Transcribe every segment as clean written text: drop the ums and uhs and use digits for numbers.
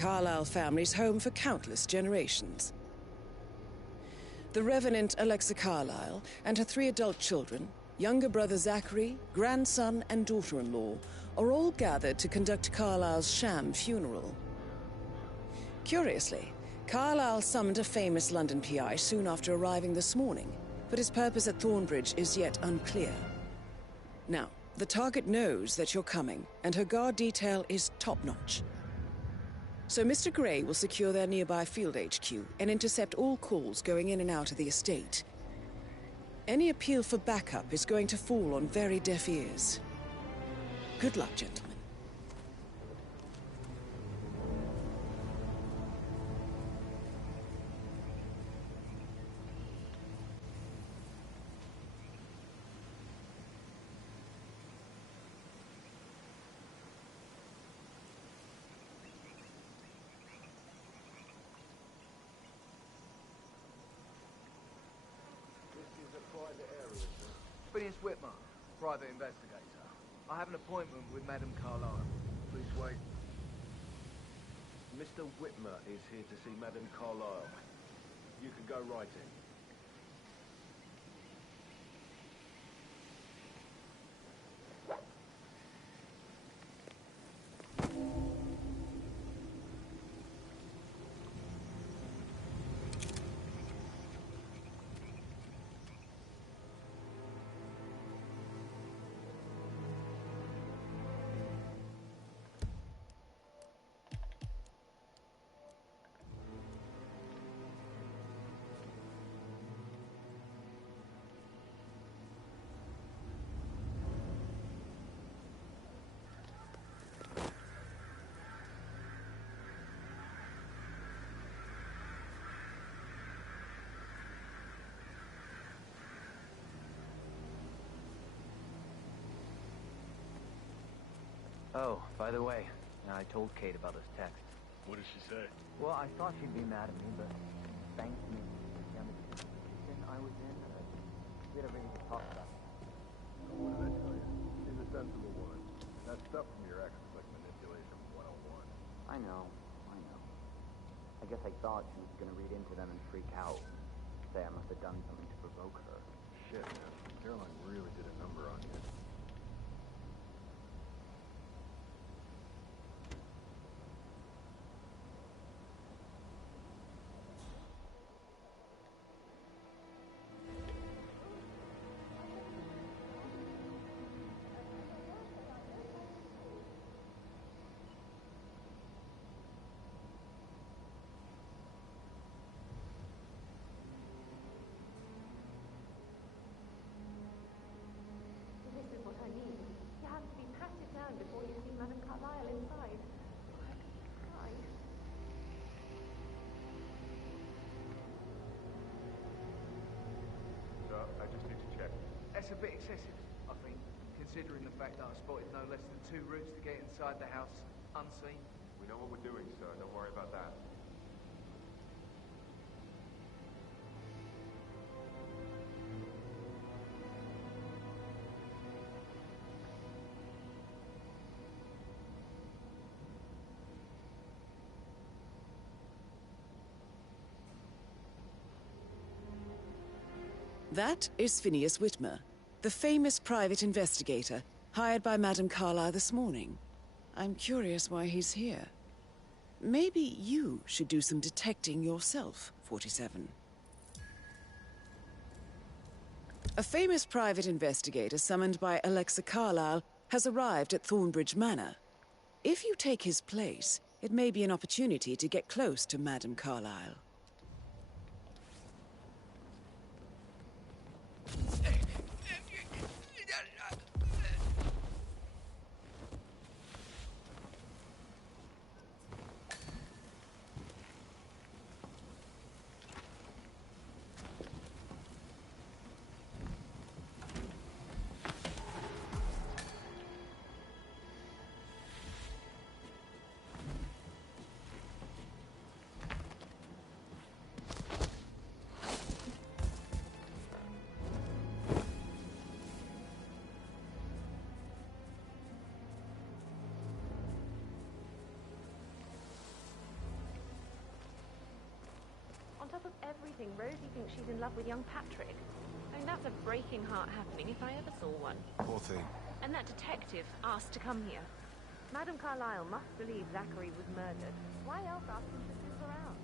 Carlyle family's home for countless generations. The Revenant Alexa Carlyle and her 3 adult children, younger brother Zachary, grandson and daughter-in-law, are all gathered to conduct Carlyle's sham funeral. Curiously, Carlyle summoned a famous London PI soon after arriving this morning, but his purpose at Thornbridge is yet unclear. Now, the target knows that you're coming, and her guard detail is top-notch. So Mr. Gray will secure their nearby field HQ and intercept all calls going in and out of the estate. Any appeal for backup is going to fall on very deaf ears. Good luck, gentlemen. Phineas Whitman, private investigator. I have an appointment with Madame Carlyle. Please wait. Mr. Whitmer is here to see Madame Carlyle. You can go right in. Oh, by the way, I told Kate about this text. What did she say? Well, I thought she'd be mad at me, but thanks to me, the position I was in, we had everything to talk about. What did I tell you? She's a sensible woman. That stuff from your ex is like manipulation 101. I know. I guess I thought she was gonna read into them and freak out. Say I must have done something to provoke her. Shit, man. Caroline really did a number on you. I just need to check. That's a bit excessive, I think, considering the fact that I spotted no less than 2 routes to get inside the house unseen. We know what we're doing, sir. Don't worry about that. That is Phineas Whitmer, the famous private investigator hired by Madame Carlyle this morning. I'm curious why he's here. Maybe you should do some detecting yourself, 47. A famous private investigator summoned by Alexa Carlyle has arrived at Thornbridge Manor. If you take his place, it may be an opportunity to get close to Madame Carlyle. top of everything, Rosie thinks she's in love with young Patrick. I mean, that's a breaking heart happening if I ever saw one. Poor thing. And that detective asked to come here. Madame Carlyle must believe Zachary was murdered. Why else ask him to snoop around?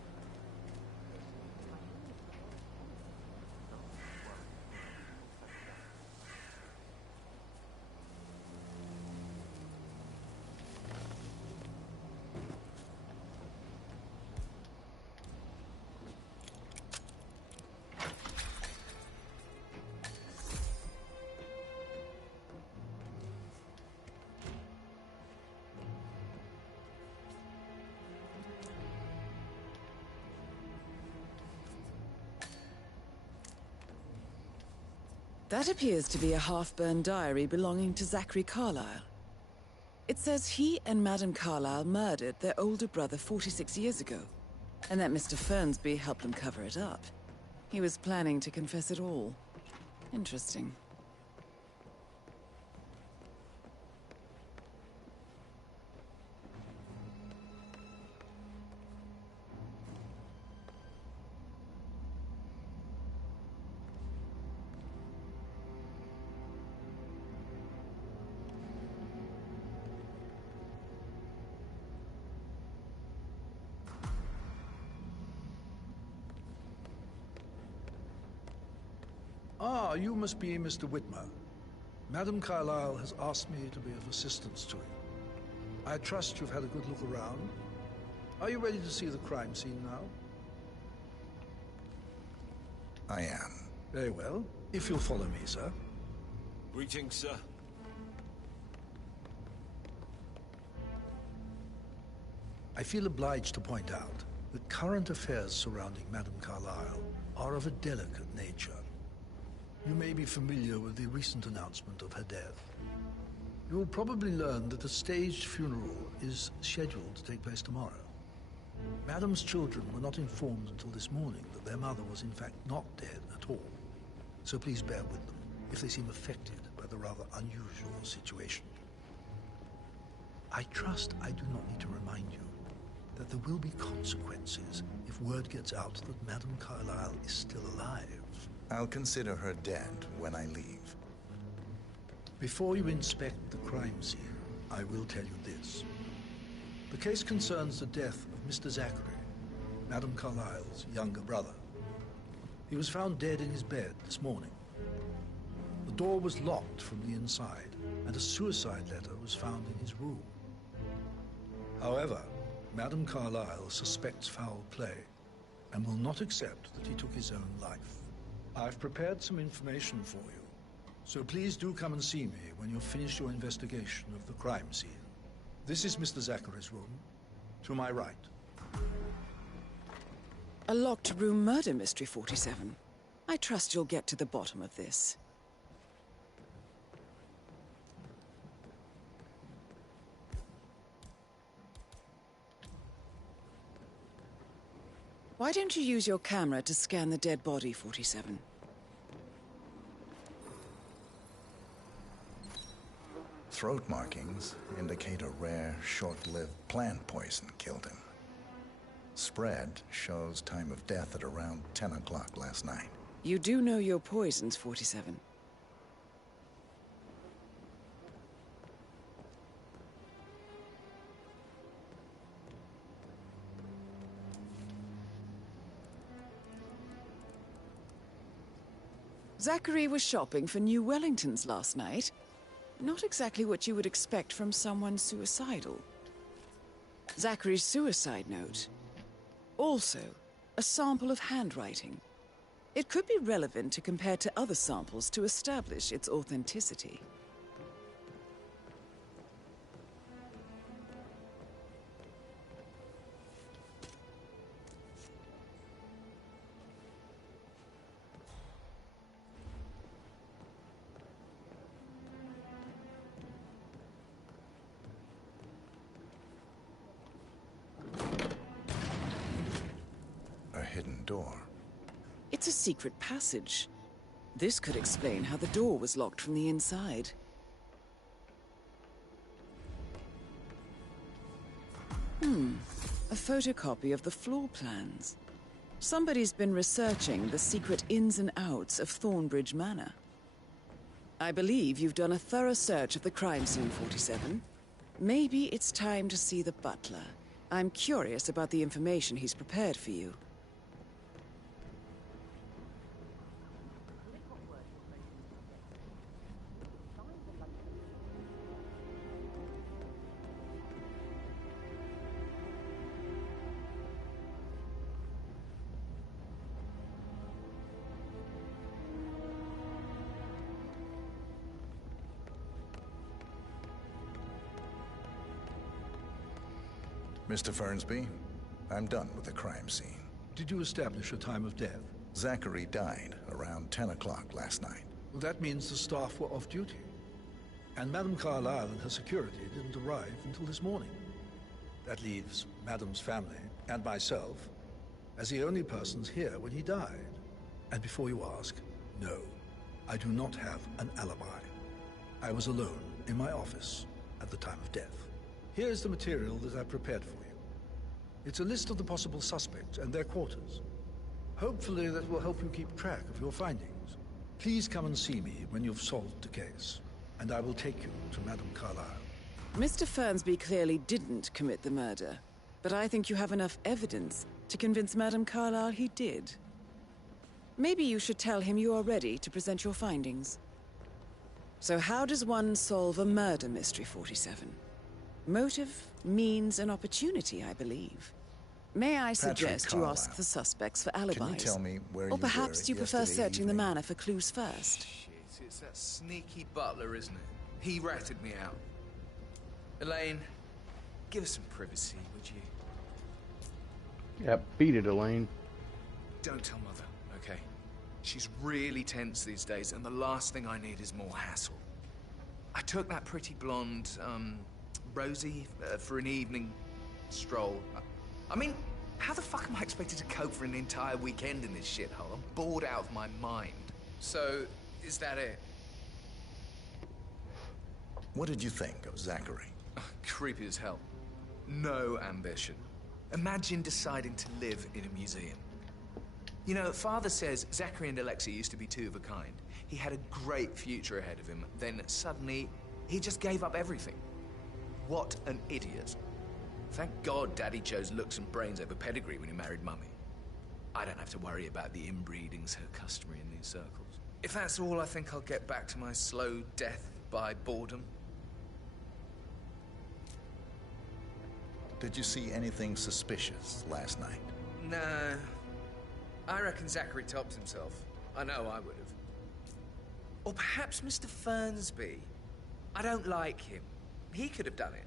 That appears to be a half-burned diary belonging to Zachary Carlyle. It says he and Madame Carlyle murdered their older brother 46 years ago, and that Mr. Fernsby helped him cover it up. He was planning to confess it all. Interesting. Ah, you must be Mr. HITMAN. Madame Carlyle has asked me to be of assistance to you. I trust you've had a good look around. Are you ready to see the crime scene now? I am. Very well. If you'll follow me, sir. Greetings, sir. I feel obliged to point out that current affairs surrounding Madame Carlyle are of a delicate nature. You may be familiar with the recent announcement of her death. You will probably learn that a staged funeral is scheduled to take place tomorrow. Madame's children were not informed until this morning that their mother was in fact not dead at all. So please bear with them if they seem affected by the rather unusual situation. I trust I do not need to remind you that there will be consequences if word gets out that Madame Carlyle is still alive. I'll consider her dead when I leave. Before you inspect the crime scene, I will tell you this. The case concerns the death of Mr. Zachary, Madame Carlyle's younger brother. He was found dead in his bed this morning. The door was locked from the inside, and a suicide letter was found in his room. However, Madame Carlyle suspects foul play and will not accept that he took his own life. I've prepared some information for you, so please do come and see me when you've finished your investigation of the crime scene. This is Mr. Zachary's room, to my right. A locked room murder mystery, 47. I trust you'll get to the bottom of this. Why don't you use your camera to scan the dead body, 47? Throat markings indicate a rare, short-lived plant poison killed him. Spread shows time of death at around 10 o'clock last night. You do know your poisons, 47. Zachary was shopping for new Wellingtons last night. Not exactly what you would expect from someone suicidal. Zachary's suicide note. Also, a sample of handwriting. It could be relevant to compare to other samples to establish its authenticity. Hidden door. It's a secret passage. This could explain how the door was locked from the inside. A photocopy of the floor plans. Somebody's been researching the secret ins and outs of Thornbridge Manor. I believe you've done a thorough search of the crime scene, 47. Maybe it's time to see the butler. I'm curious about the information he's prepared for you. Mr. Fernsby, I'm done with the crime scene. Did you establish a time of death? Zachary died around 10 o'clock last night. Well, that means the staff were off duty. And Madame Carlyle and her security didn't arrive until this morning. That leaves Madame's family and myself as the only persons here when he died. And before you ask, no, I do not have an alibi. I was alone in my office at the time of death. Here's the material that I've prepared for you. It's a list of the possible suspects and their quarters. Hopefully that will help you keep track of your findings. Please come and see me when you've solved the case, and I will take you to Madame Carlyle. Mr. Fernsby clearly didn't commit the murder, but I think you have enough evidence to convince Madame Carlyle he did. Maybe you should tell him you are ready to present your findings. So how does one solve a murder mystery, 47? Motive, means, and opportunity, I believe. May I suggest you ask the suspects for alibis? Can you tell me where or perhaps you prefer searching the manor for clues first? Shit, it's that sneaky butler, isn't it? He ratted me out. Elaine, give us some privacy, would you? Yep, beat it, Elaine. Don't tell Mother, okay? She's really tense these days, and the last thing I need is more hassle. I took that pretty blonde, Rosie, for an evening stroll. I mean, how the fuck am I expected to cope for an entire weekend in this shithole? I'm bored out of my mind. So, is that it? What did you think of Zachary? Creepy as hell. No ambition. Imagine deciding to live in a museum. You know, Father says Zachary and Alexei used to be two of a kind. He had a great future ahead of him. Then suddenly, he just gave up everything. What an idiot. Thank God Daddy chose looks and brains over pedigree when he married Mummy. I don't have to worry about the inbreeding so customary in these circles. If that's all, I think I'll get back to my slow death by boredom. Did you see anything suspicious last night? No. I reckon Zachary tops himself. I know I would have. Or perhaps Mr. Fernsby. I don't like him. He could have done it.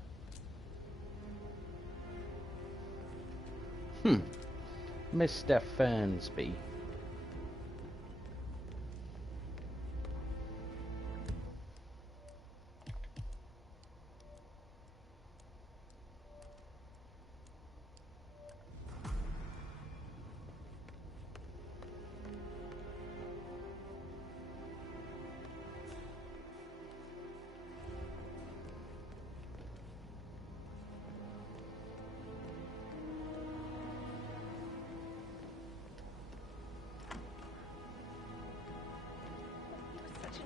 Mr. Fernsby.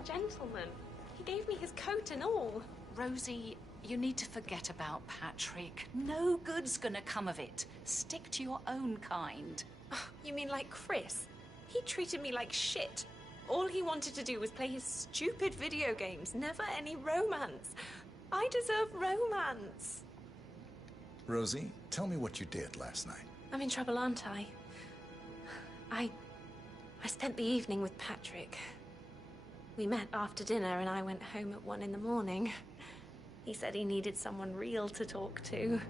Gentleman. He gave me his coat and all. Rosie, you need to forget about Patrick. No good's gonna come of it. Stick to your own kind. Oh, you mean like Chris? He treated me like shit. All he wanted to do was play his stupid video games, never any romance. I deserve romance. Rosie, tell me what you did last night. I'm in trouble, aren't I? I spent the evening with Patrick. We met after dinner and I went home at 1 in the morning. He said he needed someone real to talk to.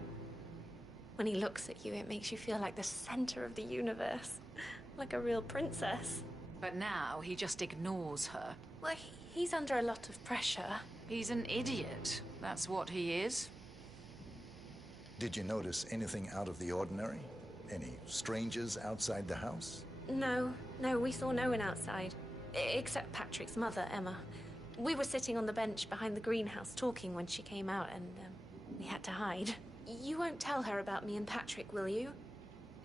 When he looks at you, it makes you feel like the center of the universe. Like a real princess. But now he just ignores her. Well, he's under a lot of pressure. He's an idiot. That's what he is. Did you notice anything out of the ordinary? Any strangers outside the house? No, we saw no one outside. Except Patrick's mother, Emma. We were sitting on the bench behind the greenhouse talking when she came out and we had to hide. You won't tell her about me and Patrick, will you?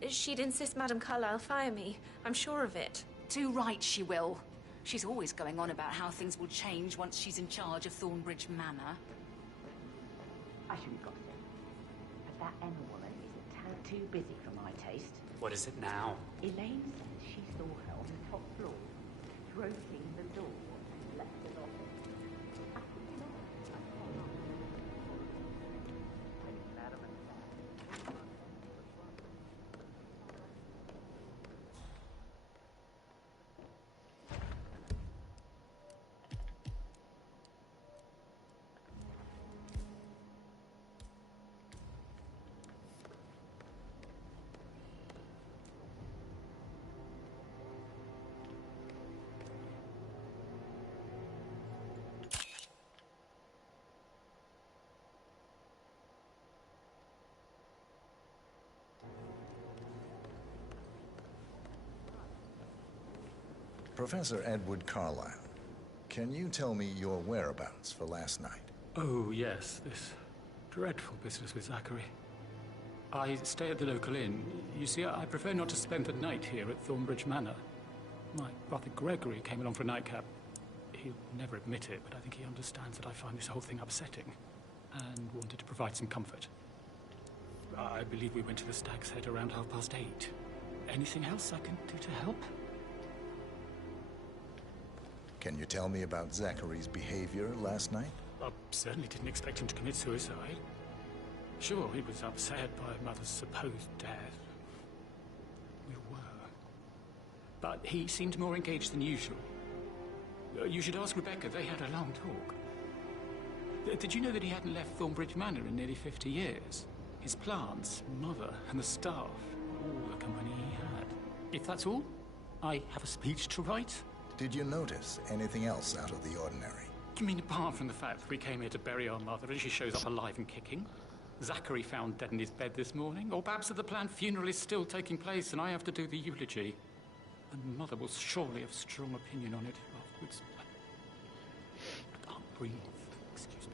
She'd insist Madame Carlyle fire me. I'm sure of it. Too right she will. She's always going on about how things will change once she's in charge of Thornbridge Manor. I shouldn't gossip, but that Emma woman is a tad too busy for my taste. What is it now? Elaine says she saw her on the top floor, stroking the door and left it off. I think not. Madam and Dad. Professor Edward Carlyle, can you tell me your whereabouts for last night? Oh, yes, this dreadful business with Zachary. I stay at the local inn. You see, I prefer not to spend the night here at Thornbridge Manor. My brother Gregory came along for a nightcap. He'll never admit it, but I think he understands that I find this whole thing upsetting and wanted to provide some comfort. I believe we went to the Stag's Head around 8:30. Anything else I can do to help? Can you tell me about Zachary's behavior last night? I certainly didn't expect him to commit suicide. Sure, he was upset by Mother's supposed death. We were. But he seemed more engaged than usual. You should ask Rebecca. They had a long talk. Did you know that he hadn't left Thornbridge Manor in nearly 50 years? His plants, Mother, and the staff, all the company he had. If that's all, I have a speech to write. Did you notice anything else out of the ordinary? You mean apart from the fact that we came here to bury our mother and she shows up alive and kicking? Zachary found dead in his bed this morning? Or perhaps that the planned funeral is still taking place and I have to do the eulogy? And Mother will surely have strong opinion on it afterwards. I can't breathe. Excuse me.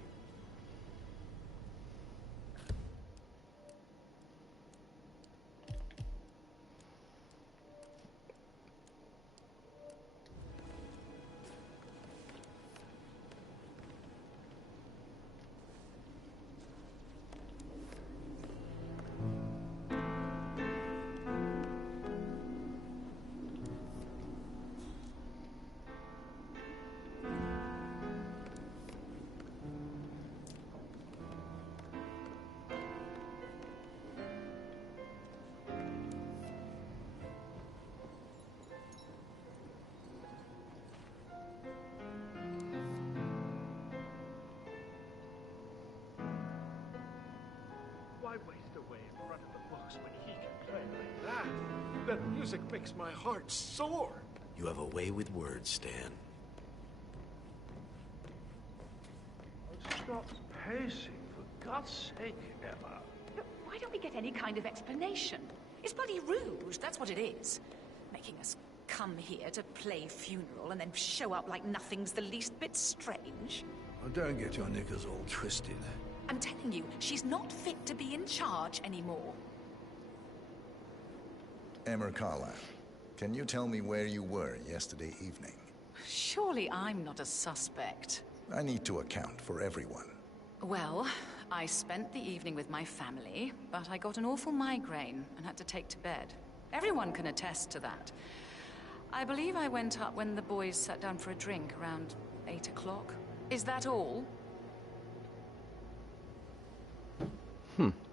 Why waste away in front of the books when he can play like that? That music makes my heart soar. You have a way with words, Stan. Stop pacing, for God's sake, Emma. But why don't we get any kind of explanation? It's bloody rude, that's what it is. Making us come here to play funeral and then show up like nothing's the least bit strange. Oh, don't get your knickers all twisted. I'm telling you, she's not fit to be in charge anymore. Emma Carlyle, can you tell me where you were yesterday evening? Surely I'm not a suspect. I need to account for everyone. Well, I spent the evening with my family, but I got an awful migraine and had to take to bed. Everyone can attest to that. I believe I went up when the boys sat down for a drink around 8 o'clock. Is that all?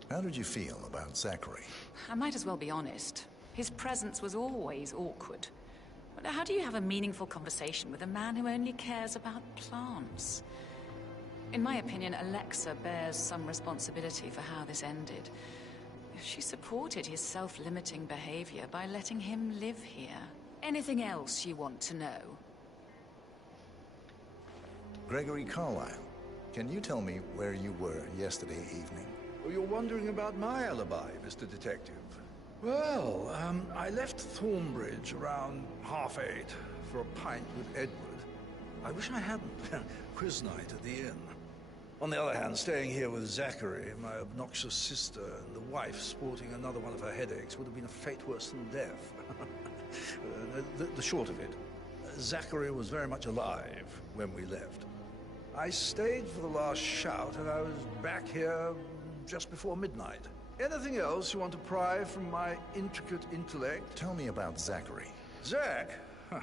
How did you feel about Zachary? I might as well be honest. His presence was always awkward. But how do you have a meaningful conversation with a man who only cares about plants? In my opinion, Alexa bears some responsibility for how this ended. She supported his self-limiting behavior by letting him live here. Anything else you want to know? Gregory Carlyle, can you tell me where you were yesterday evening? Oh, you're wondering about my alibi, Mr. Detective. Well, I left Thornbridge around 8:30 for a pint with Edward. I wish I hadn't. Quiz night at the inn. On the other hand, staying here with Zachary, my obnoxious sister, and the wife sporting another one of her headaches would have been a fate worse than death. The short of it, Zachary was very much alive when we left. I stayed for the last shout, and I was back here just before midnight. Anything else you want to pry from my intricate intellect? Tell me about Zachary. Zach? Huh.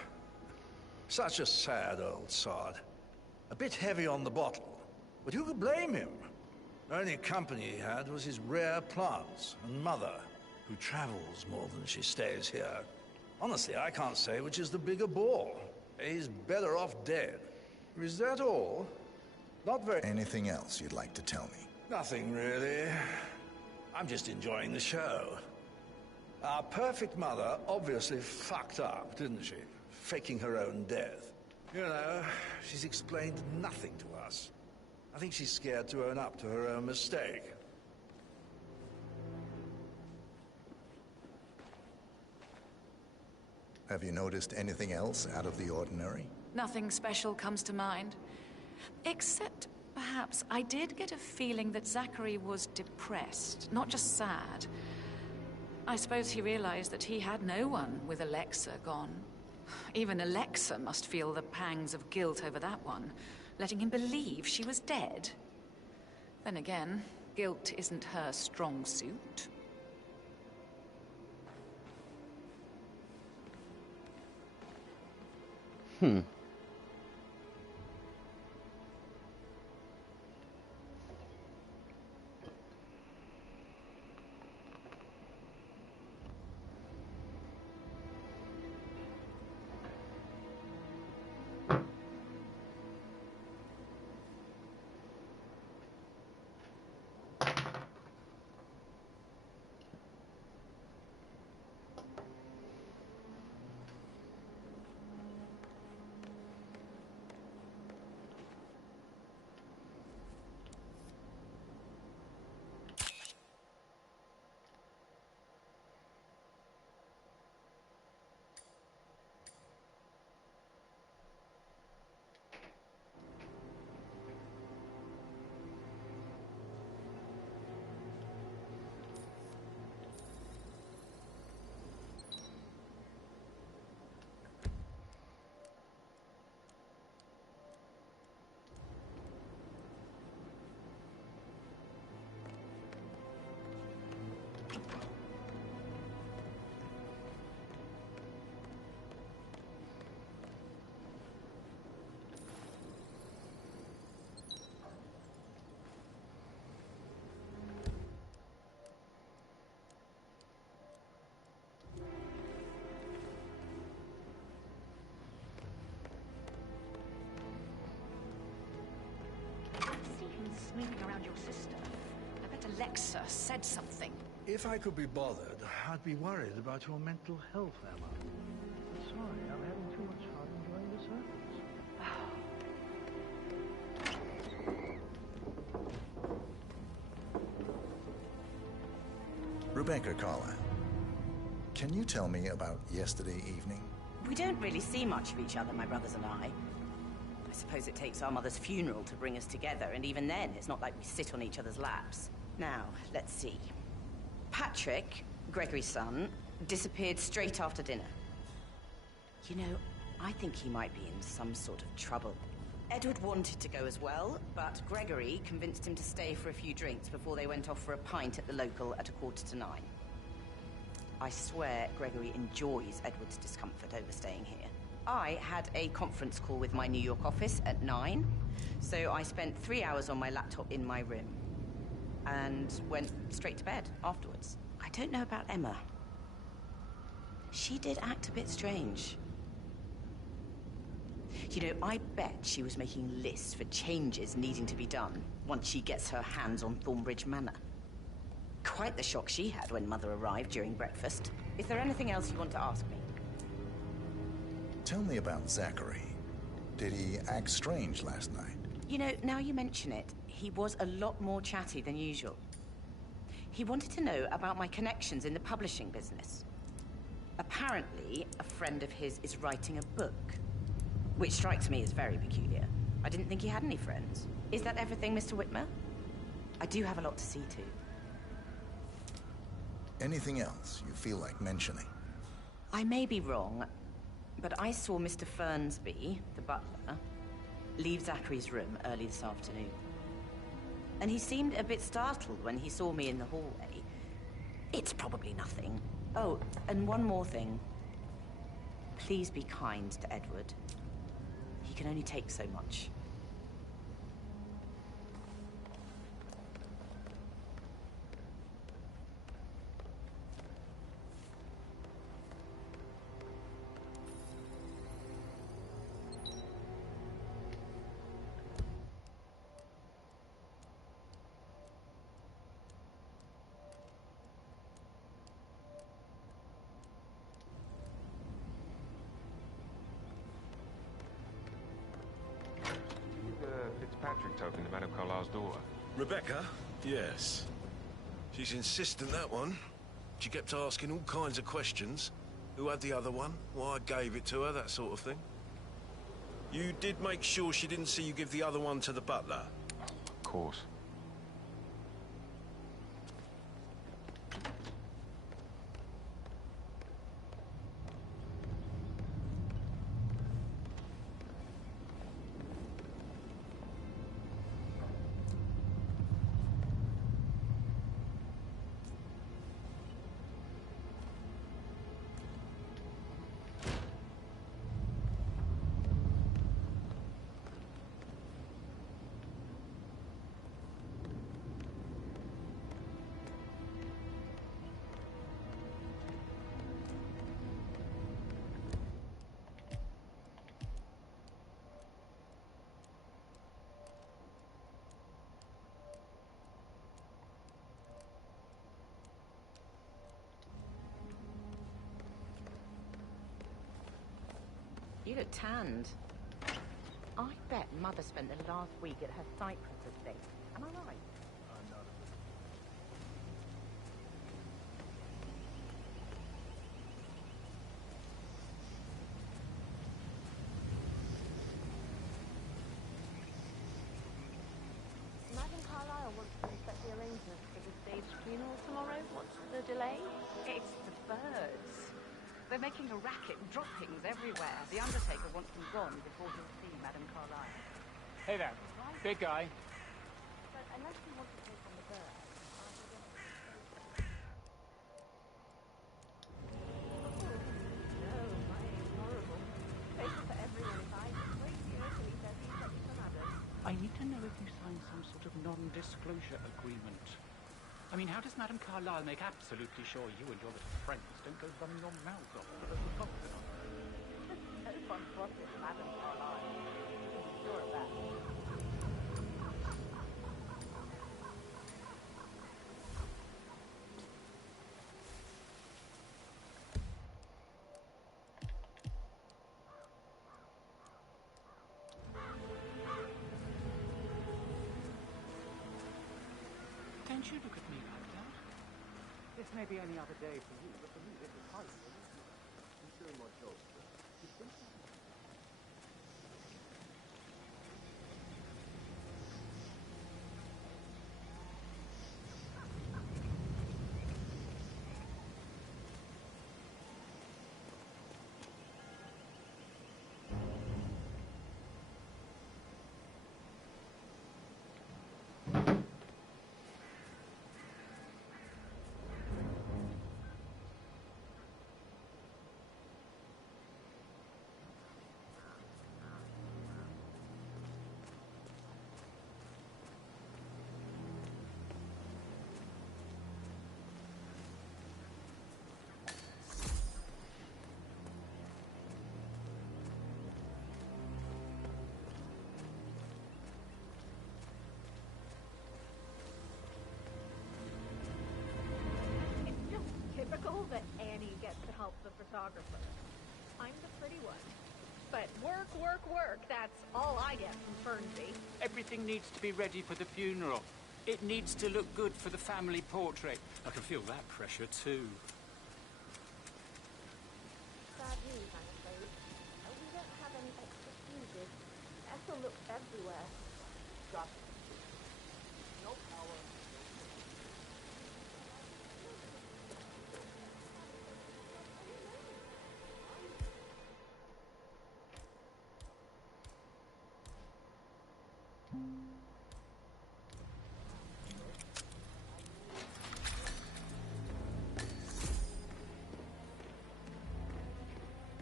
Such a sad old sod. A bit heavy on the bottle. But who could blame him? The only company he had was his rare plants and mother, who travels more than she stays here. Honestly, I can't say which is the bigger bore. He's better off dead. Is that all? Not very... Anything else you'd like to tell me? Nothing, really. I'm just enjoying the show. Our perfect mother obviously fucked up, didn't she? Faking her own death. You know, she's explained nothing to us. I think she's scared to own up to her own mistake. Have you noticed anything else out of the ordinary? Nothing special comes to mind. Except, perhaps, I did get a feeling that Zachary was depressed, not just sad. I suppose he realized that he had no one with Alexa gone. Even Alexa must feel the pangs of guilt over that one, letting him believe she was dead. Then again, guilt isn't her strong suit. Snooping around your sister. I bet Alexa said something. If I could be bothered, I'd be worried about your mental health, Emma. I'm sorry, I'm having too much fun enjoying the circus. Rebecca Carlyle, can you tell me about yesterday evening? We don't really see much of each other, my brothers and I. I suppose it takes our mother's funeral to bring us together, and even then, it's not like we sit on each other's laps. Now, let's see. Patrick, Gregory's son, disappeared straight after dinner. You know, I think he might be in some sort of trouble. Edward wanted to go as well, but Gregory convinced him to stay for a few drinks before they went off for a pint at the local at 9:15. I swear Gregory enjoys Edward's discomfort over staying here. I had a conference call with my New York office at 9, so I spent 3 hours on my laptop in my room and went straight to bed afterwards. I don't know about Emma. She did act a bit strange. You know, I bet she was making lists for changes needing to be done once she gets her hands on Thornbridge Manor. Quite the shock she had when Mother arrived during breakfast. Is there anything else you want to ask me? Tell me about Zachary. Did he act strange last night? You know, now you mention it, he was a lot more chatty than usual. He wanted to know about my connections in the publishing business. Apparently, a friend of his is writing a book, which strikes me as very peculiar. I didn't think he had any friends. Is that everything, Mr. Whitmer? I do have a lot to see to. Anything else you feel like mentioning? I may be wrong, but I saw Mr. Fernsby, the butler, leave Zachary's room early this afternoon. And he seemed a bit startled when he saw me in the hallway. It's probably nothing. Oh, and one more thing. Please be kind to Edward. He can only take so much. Fitzpatrick token to Madame Carlyle's daughter. Rebecca? Yes. She's insistent, that one. She kept asking all kinds of questions. Who had the other one? Why I gave it to her, that sort of thing. You did make sure she didn't see you give the other one to the butler? Of course. You look tanned. I bet Mother spent the last week at her Cyprus estate. Am I right? I'm not a bit. Madame Carlyle wants to inspect the arrangements for the staged funeral tomorrow. What's the delay? It's the birds. They're making a racket, droppings everywhere. The Undertaker wants them gone before he'll see Madame Carlyle. Hey there. Big guy. But unless you want to take on the birds, no, mine is horrible. Paper for everyone if I just wait here till he says he's ready for Madame. I need to know if you signed some sort of non-disclosure agreement. I mean, how does Madame Carlyle make absolutely sure you and your little friends don't go running your mouths off to the local pub tonight? No one crosses Madame Carlyle. I'm sure of that. Don't you look at me like that. This may be any other day for you, but for me this is high. I'm sure my job, sir. Typical that Annie gets to help the photographer. I'm the pretty one. But work, work, work. That's all I get from Fernsby. Everything needs to be ready for the funeral. It needs to look good for the family portrait. I can feel that pressure too. Bad news, I'm afraid. We don't have any extra fuses. Ethel looks everywhere.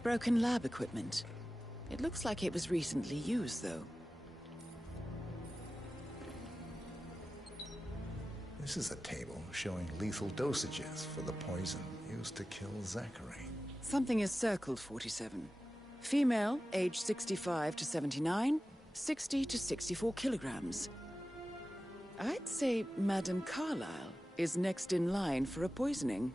Broken lab equipment. It looks like it was recently used, though. This is a table showing lethal dosages for the poison used to kill Zachary. Something is circled, 47. Female, age 65 to 79, 60 to 64 kilograms. I'd say Madame Carlyle is next in line for a poisoning.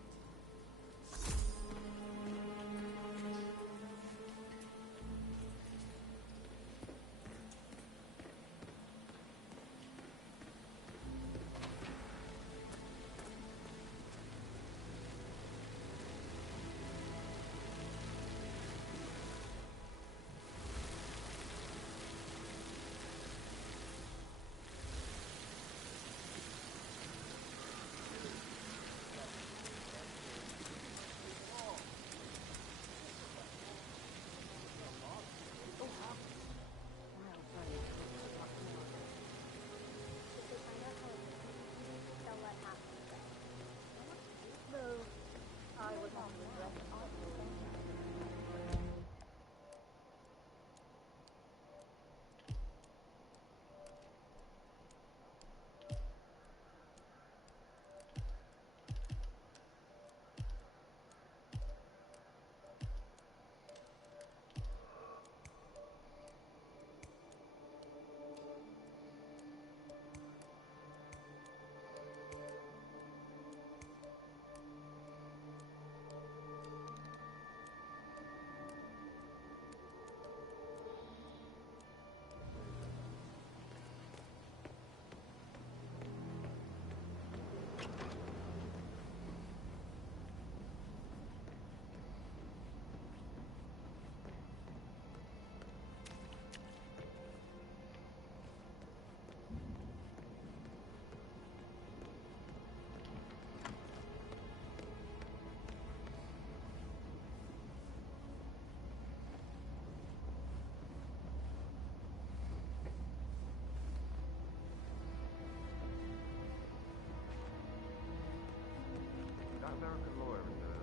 That American lawyer in the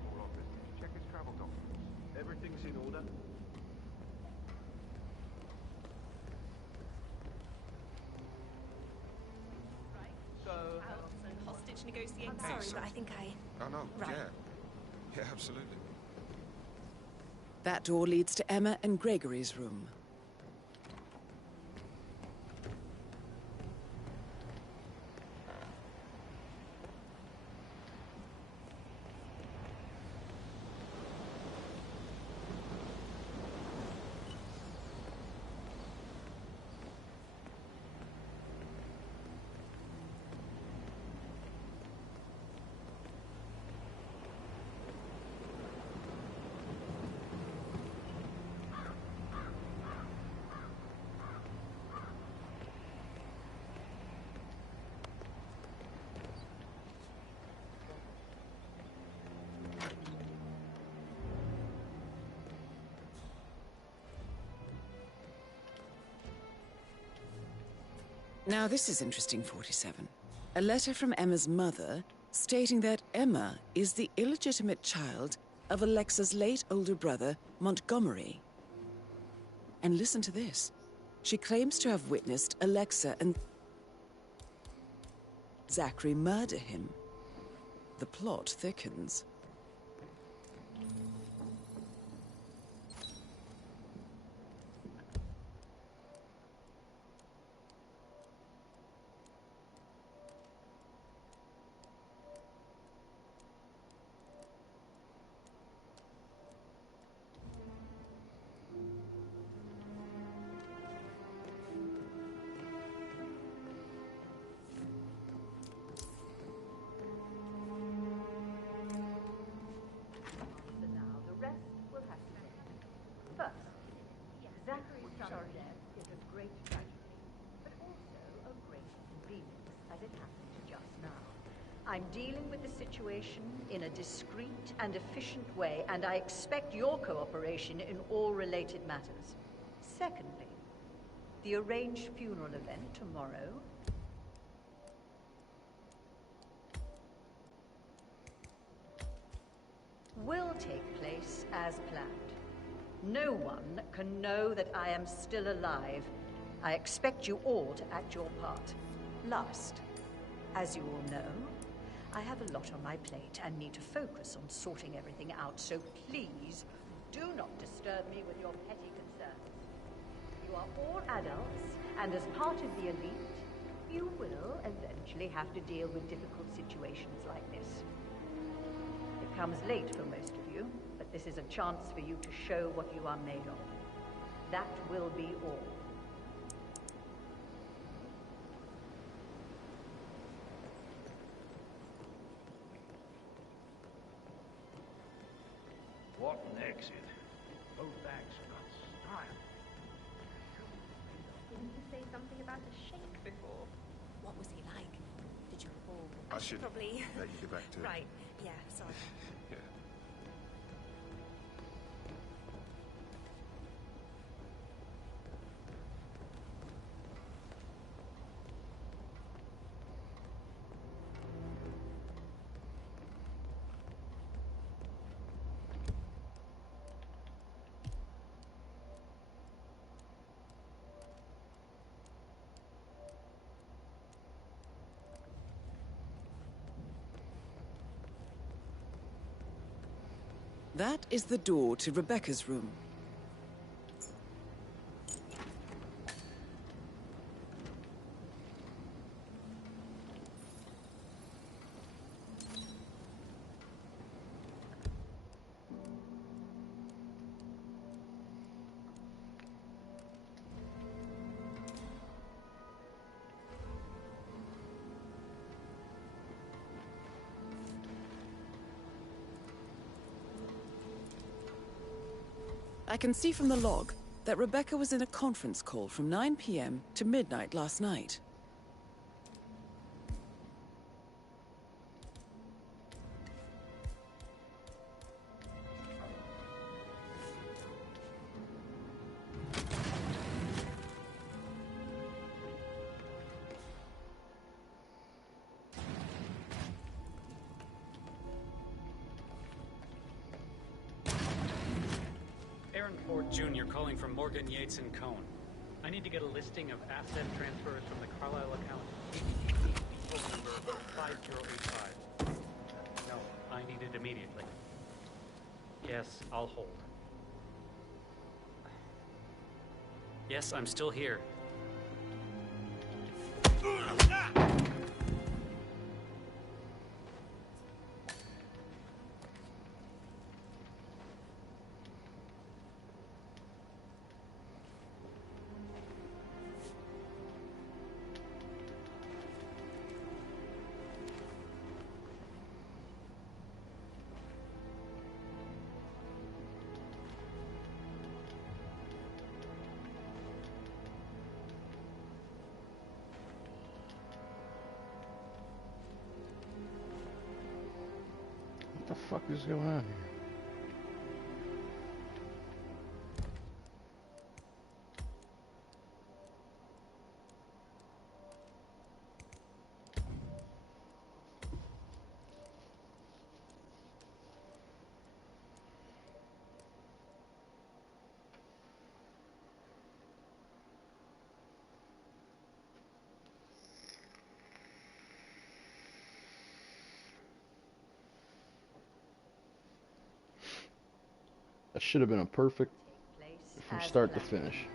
small office, did you check his travel documents? Everything's in order. So, hostage negotiating. I'm sorry, but I think I... Oh, no, Right. yeah. Yeah, absolutely. That door leads to Emma and Gregory's room. Now this is interesting, 47. A letter from Emma's mother stating that Emma is the illegitimate child of Alexa's late older brother, Montgomery. And listen to this. She claims to have witnessed Alexa and Zachary murder him. The plot thickens. I'm dealing with the situation in a discreet and efficient way, and I expect your cooperation in all related matters. Secondly, the arranged funeral event tomorrow will take place as planned. No one can know that I am still alive. I expect you all to act your part. Last, as you all know, I have a lot on my plate and need to focus on sorting everything out, so please do not disturb me with your petty concerns. You are all adults, and as part of the elite, you will eventually have to deal with difficult situations like this. It comes late for most of you, but this is a chance for you to show what you are made of. That will be all. What an exit. Both acts got style. Didn't you say something about a shake before? What was he like? Did you recall? I should probably let you get back to it. Right. Yeah. Sorry. Yeah. That is the door to Rebecca's room. I can see from the log that Rebecca was in a conference call from 9 p.m. to midnight last night. Aaron Ford Jr. calling from Morgan, Yates & Cohn. I need to get a listing of asset transfers from the Carlisle account. Phone number 5085. No, I need it immediately. Yes, I'll hold. Yes, I'm still here. What the fuck is going on here? That should have been a perfect from start to finish.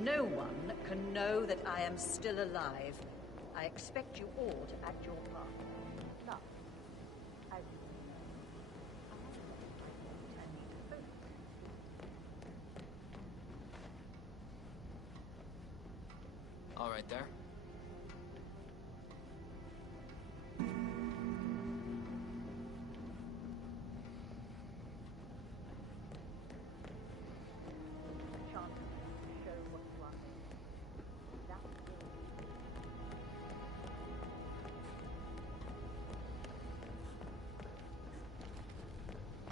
No one can know that I am still alive. I expect you all to act your part. Now, as you know, I need to focus. All right there.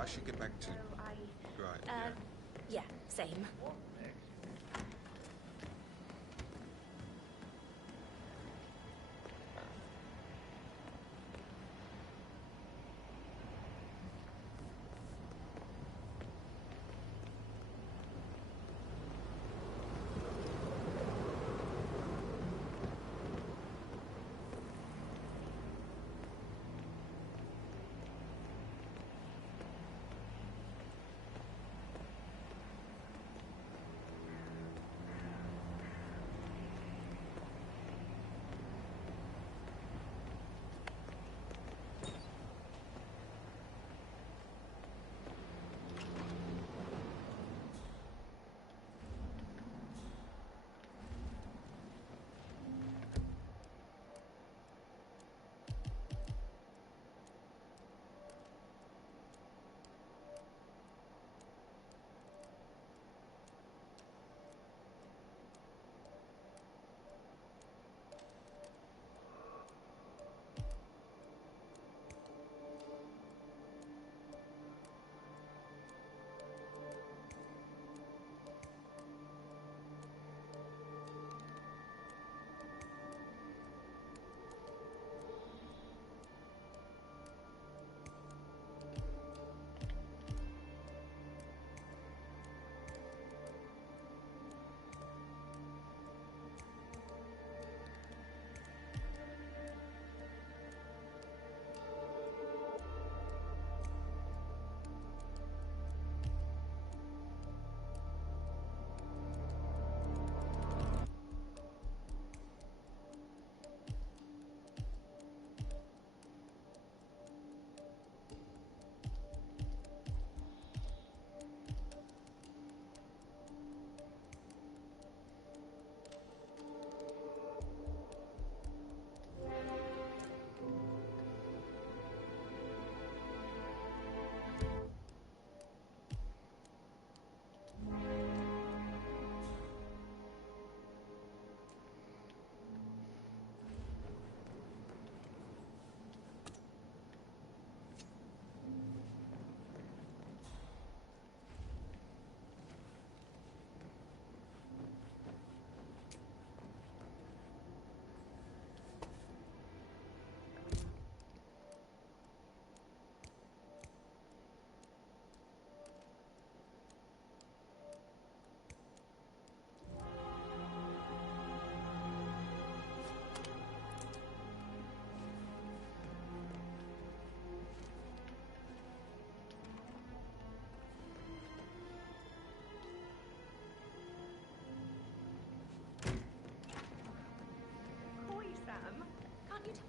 I should get back to... Right, Yeah, same.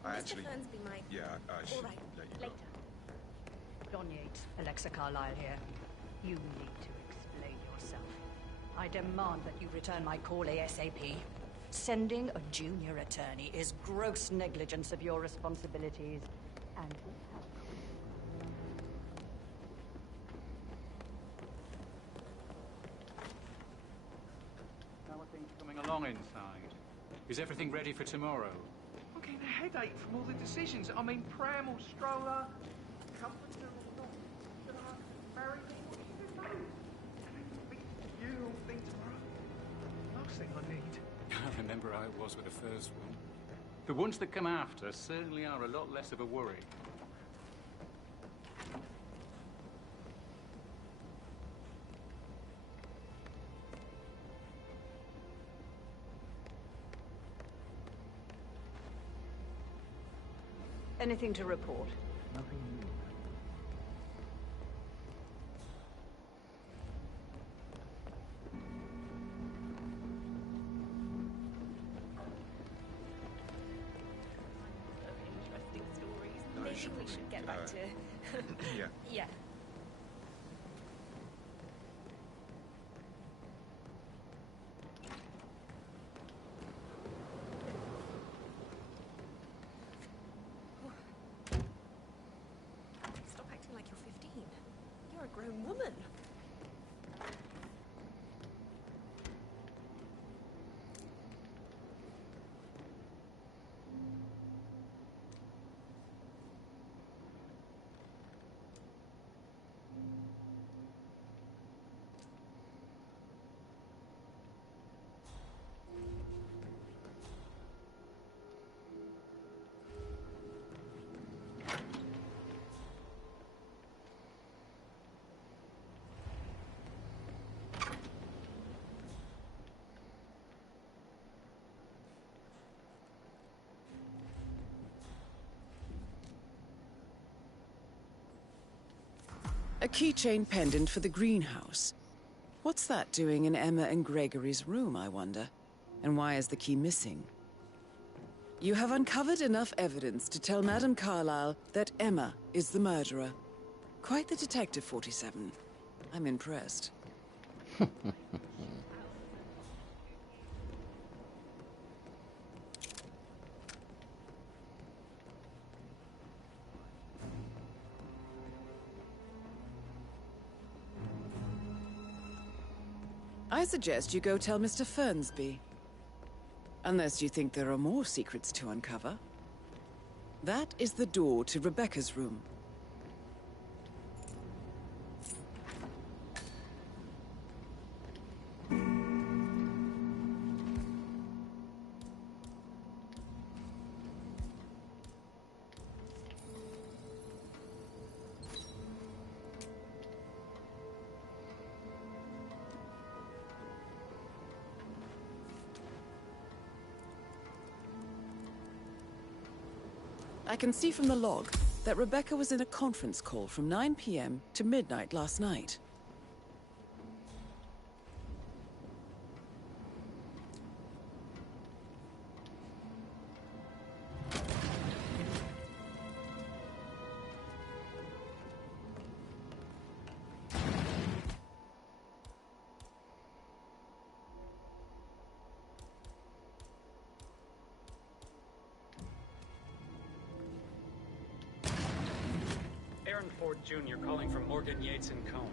Mr. Fernsby might... Yeah, I should All right, let you go. later. Don Yates, Alexa Carlyle here. You need to explain yourself. I demand that you return my call ASAP. Sending a junior attorney is gross negligence of your responsibilities, and will have... How are things coming along inside? Is everything ready for tomorrow? I'm getting a headache from all the decisions. I mean, pram or stroller, comforter or not. Should I marry me? What should I do? Big funeral thing tomorrow. Last thing I need. I remember how it was with the first one. The ones that come after certainly are a lot less of a worry. Anything to report? Nothing new. Interesting stories. No, Maybe sure. we should get back to... Yeah. Yeah. Stop acting like you're 15. You're a grown woman. A keychain pendant for the greenhouse. What's that doing in Emma and Gregory's room, I wonder? And why is the key missing? You have uncovered enough evidence to tell Madame Carlyle that Emma is the murderer. Quite the detective, 47. I'm impressed. I suggest you go tell Mr. Fernsby. Unless you think there are more secrets to uncover. That is the door to Rebecca's room. I can see from the log that Rebecca was in a conference call from 9 p.m. to midnight last night. Ford Jr. calling from Morgan, Yates & Cone.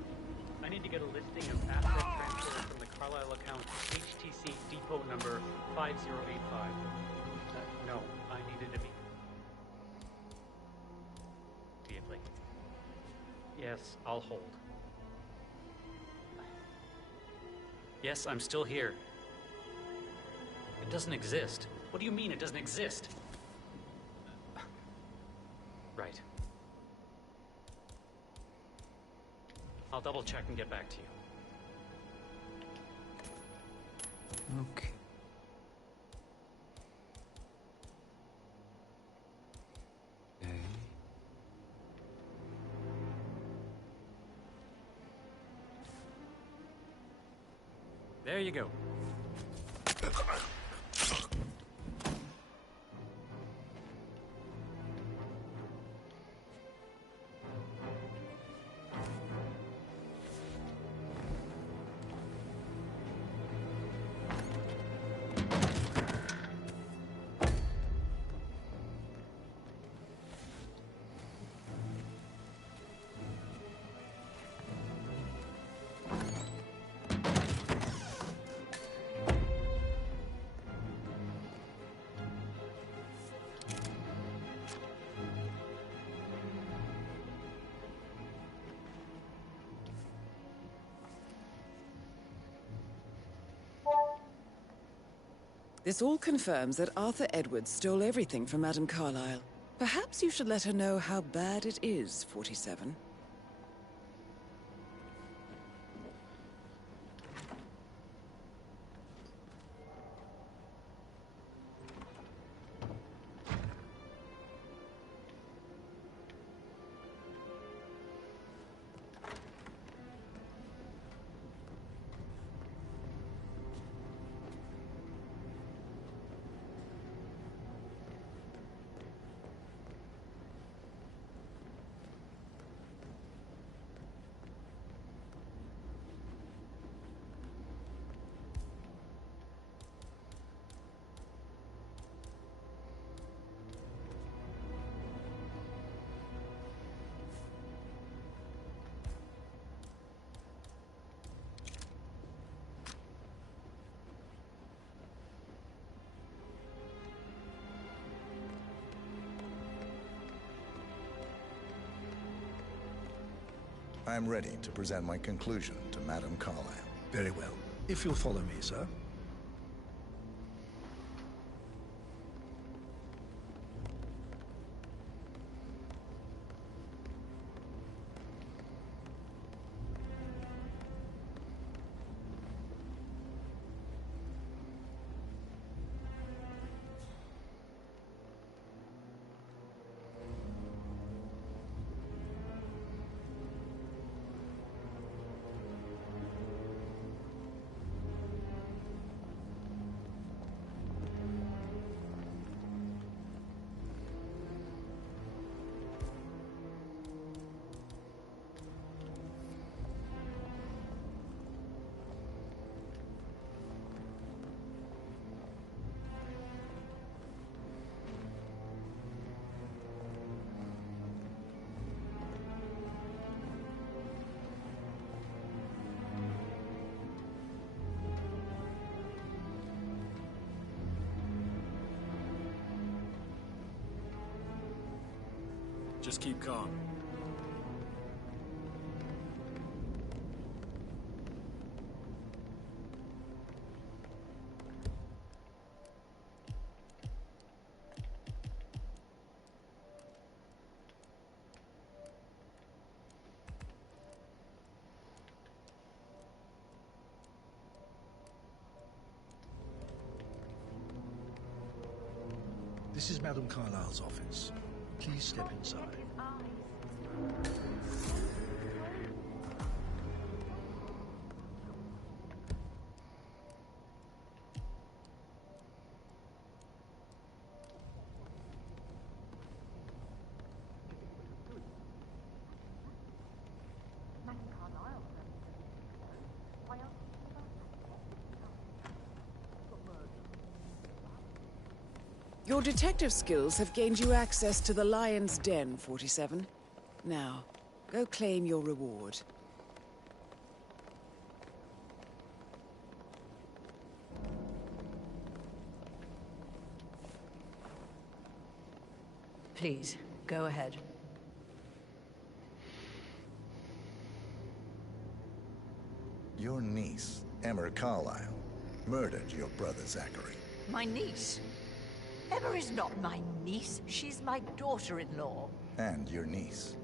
I need to get a listing of asset transfers from the Carlyle account HTC depot number 5085. No, I needed to be. Immediately. Yes, I'll hold. Yes, I'm still here. It doesn't exist. What do you mean it doesn't exist? Right. I'll double check and get back to you. Okay. There you go. This all confirms that Arthur Edwards stole everything from Madame Carlyle. Perhaps you should let her know how bad it is, 47. I'm ready to present my conclusion to Madame Carlyle. Very well. If you'll follow me, sir. Just keep calm. This is Madame Carlyle's office. Please step inside. Your detective skills have gained you access to the Lion's Den, 47. Now, go claim your reward. Please, go ahead. Your niece, Emma Carlyle, murdered your brother Zachary. My niece? Emma is not my niece. She's my daughter-in-law. And your niece.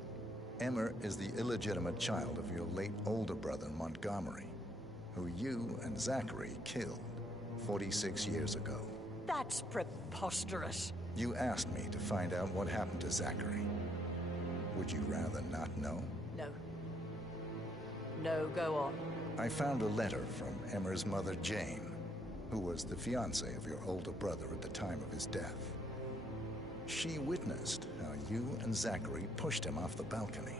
Emma is the illegitimate child of your late older brother, Montgomery, who you and Zachary killed 46 years ago. That's preposterous. You asked me to find out what happened to Zachary. Would you rather not know? No. No, go on. I found a letter from Emma's mother, Jane, who was the fiancée of your older brother at the time of his death. She witnessed how you and Zachary pushed him off the balcony.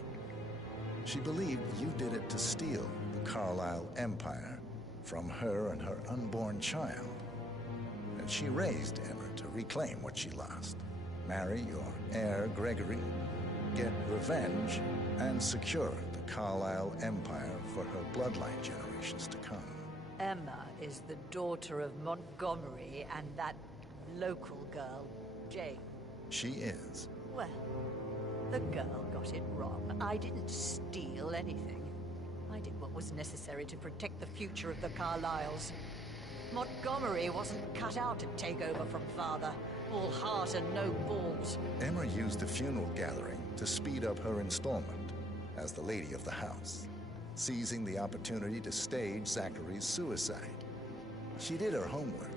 She believed you did it to steal the Carlyle empire from her and her unborn child. And she raised Emma to reclaim what she lost. Marry your heir, Gregory, get revenge, and secure the Carlyle empire for her bloodline generations to come. Emma is the daughter of Montgomery and that local girl, Jane. She is. Well, the girl got it wrong. I didn't steal anything. I did what was necessary to protect the future of the Carlyles. Montgomery wasn't cut out to take over from father. All heart and no balls. Emma used the funeral gathering to speed up her installment as the lady of the house, seizing the opportunity to stage Zachary's suicide. She did her homework,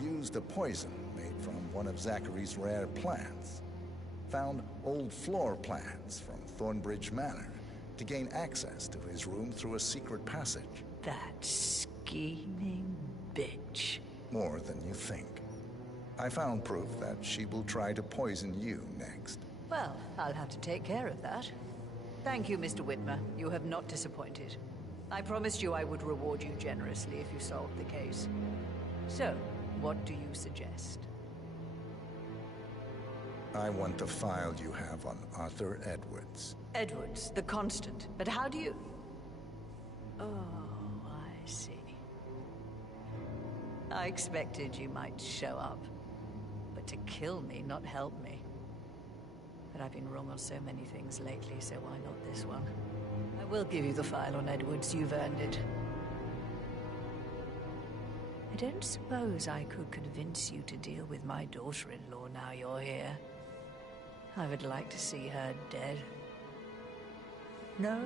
used a poison made from one of Zachary's rare plants, found old floor plans from Thornbridge Manor to gain access to his room through a secret passage. That scheming bitch. More than you think. I found proof that she will try to poison you next. Well, I'll have to take care of that. Thank you, Mr. Whitmer. You have not disappointed. I promised you I would reward you generously if you solved the case. So, what do you suggest? I want the file you have on Arthur Edwards. Edwards, the Constant. But how do you... Oh, I see. I expected you might show up. But to kill me, not help me. But I've been wrong on so many things lately, so why not this one? I will give you the file on Edwards. You've earned it. I don't suppose I could convince you to deal with my daughter-in-law now you're here. I would like to see her dead. No?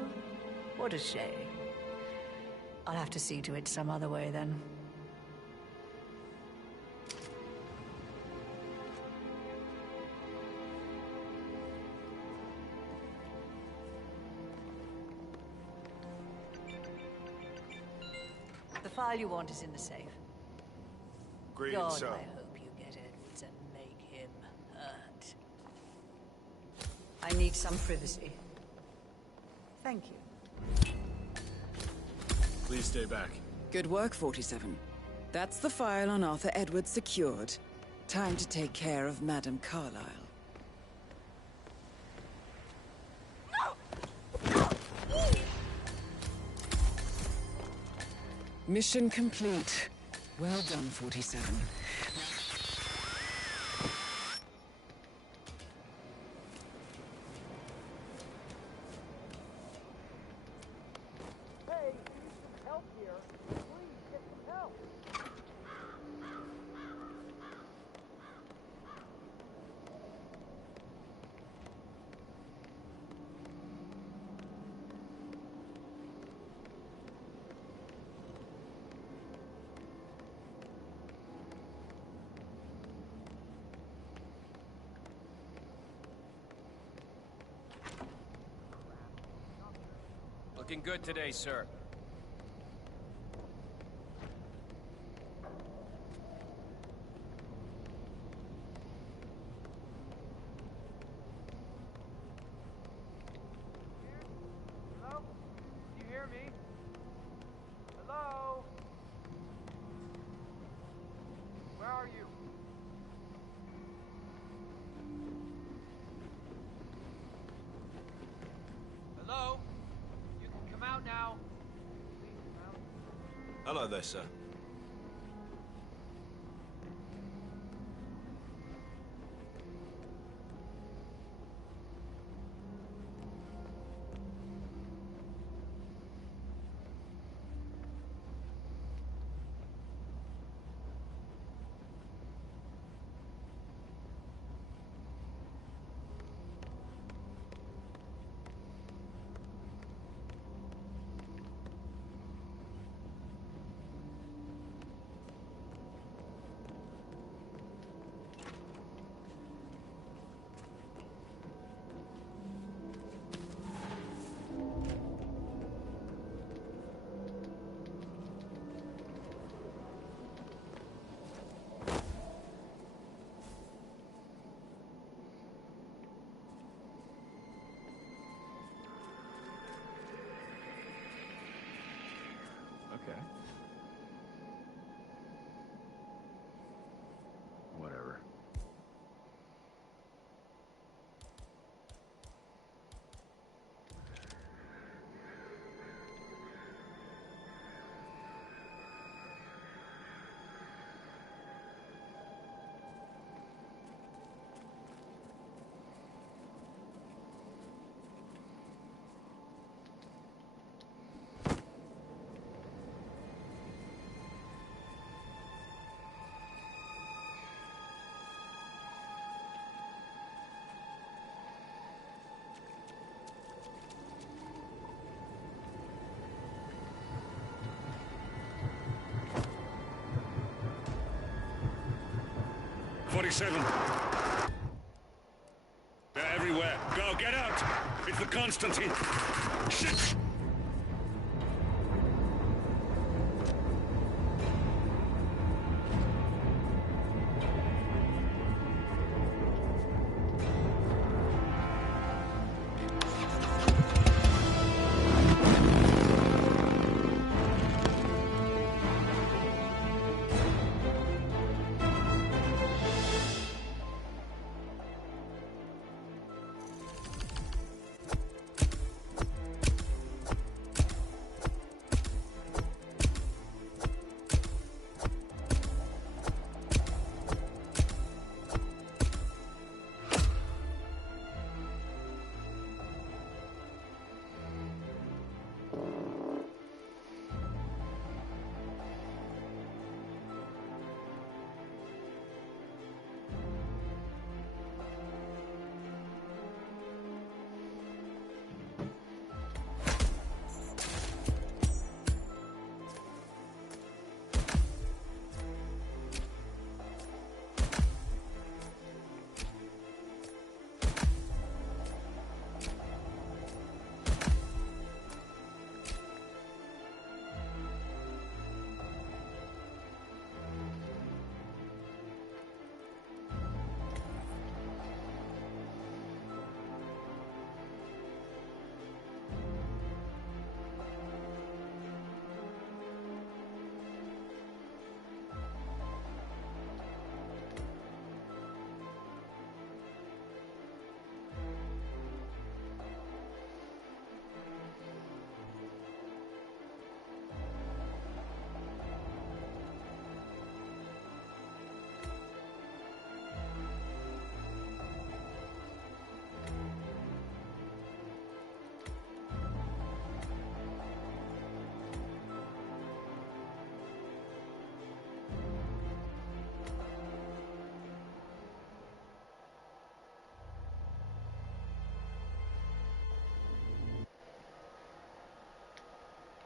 What a shame. I'll have to see to it some other way then. The file you want is in the safe. Greetings, God, sir. I hope you get Edwards and make him hurt. I need some privacy. Thank you. Please stay back. Good work, 47. That's the file on Arthur Edwards secured. Time to take care of Madame Carlyle. Mission complete. Well done, 47. help here. Please, get some help. Looking good today, sir. Hello? Can you hear me? Hello? Where are you? Hello? You can come out now. Please come out. Hello there, sir. Okay. Whatever. They're everywhere. Go, get out! It's the Constantine! Shit!